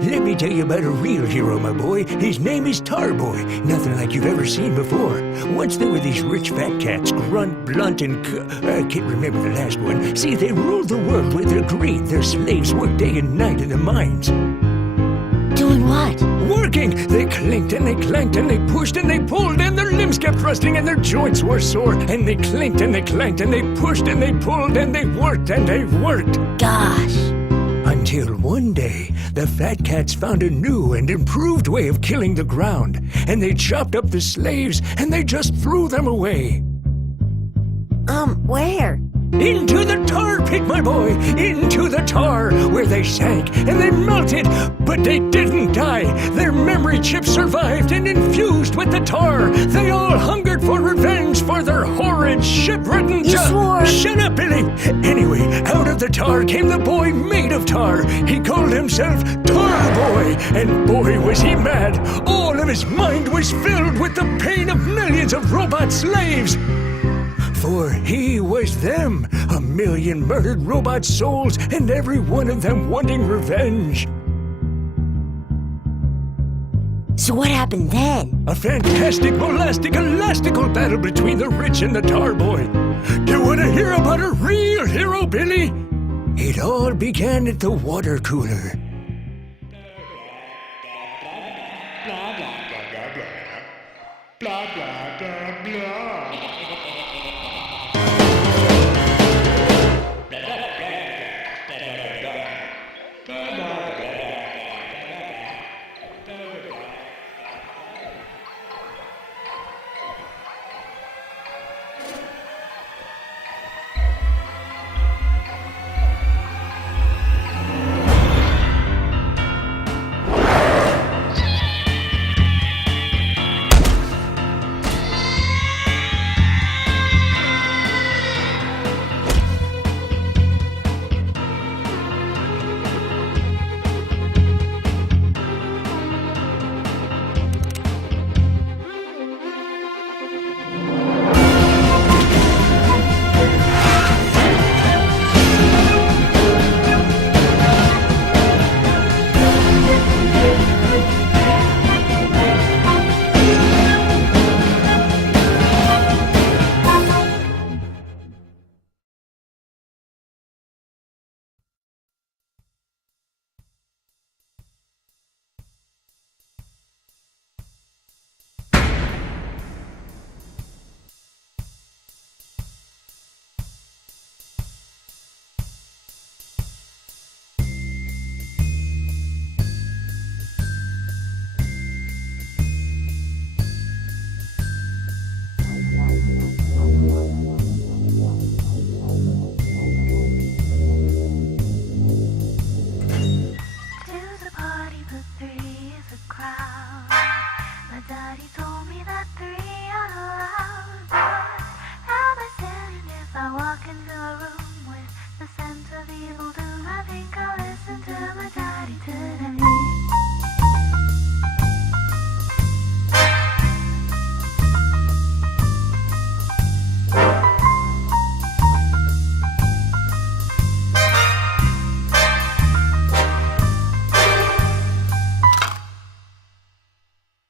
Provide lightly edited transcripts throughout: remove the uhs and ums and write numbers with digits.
Let me tell you about a real hero, my boy. His name is Tarboy. Nothing like you've ever seen before. Once there were these rich fat cats, Grunt, Blunt, and I can't remember the last one. See, they ruled the world with their greed. Their slaves worked day and night in the mines. Doing what? Working! They clinked and they clanked and they pushed and they pulled and their limbs kept rusting and their joints were sore. And they clinked and they clanked and they pushed and they pulled and they worked and they worked. Gosh. Until one day, the fat cats found a new and improved way of killing the ground. And they chopped up the slaves and they just threw them away. Where? Into the tar pit, my boy! Into the tar, where they sank and they melted, but they didn't die. Their memory chips survived and infused with the tar. They all hungered for revenge for their horrid, ship-ridden You swore! Shut up, Billy! Anyway, out of the tar came the boy made of tar. He called himself Tarboy, and boy was he mad. All of his mind was filled with the pain of millions of robot slaves. For he was them, 1,000,000 murdered robot souls, and every one of them wanting revenge. So what happened then? A fantastic, molastic, elastical battle between the rich and the Tarboy. Do you want to hear about a real hero, Billy? It all began at the water cooler. Blah, blah, blah, blah, blah. Blah, blah, blah, blah.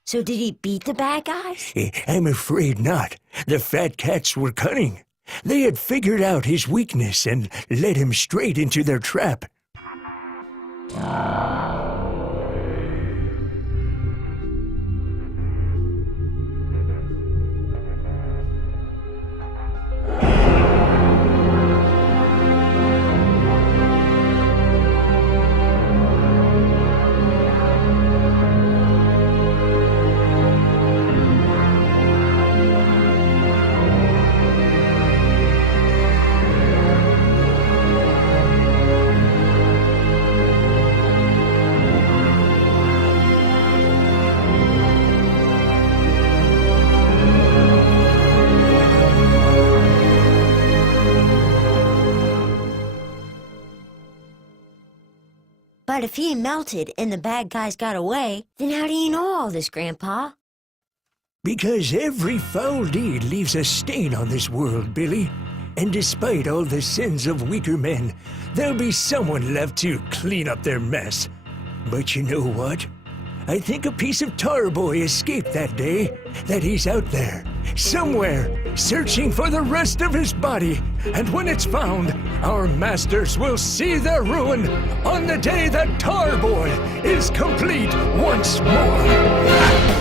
So did he beat the bad guys? I'm afraid not. The fat cats were cunning. They had figured out his weakness and led him straight into their trap. But if he melted and the bad guys got away, then how do you know all this, Grandpa? Because every foul deed leaves a stain on this world, Billy. And despite all the sins of weaker men, there'll be someone left to clean up their mess. But you know what? I think a piece of Tarboy escaped that day, that he's out there, somewhere, searching for the rest of his body. And when it's found, our masters will see their ruin on the day that Tarboy is complete once more.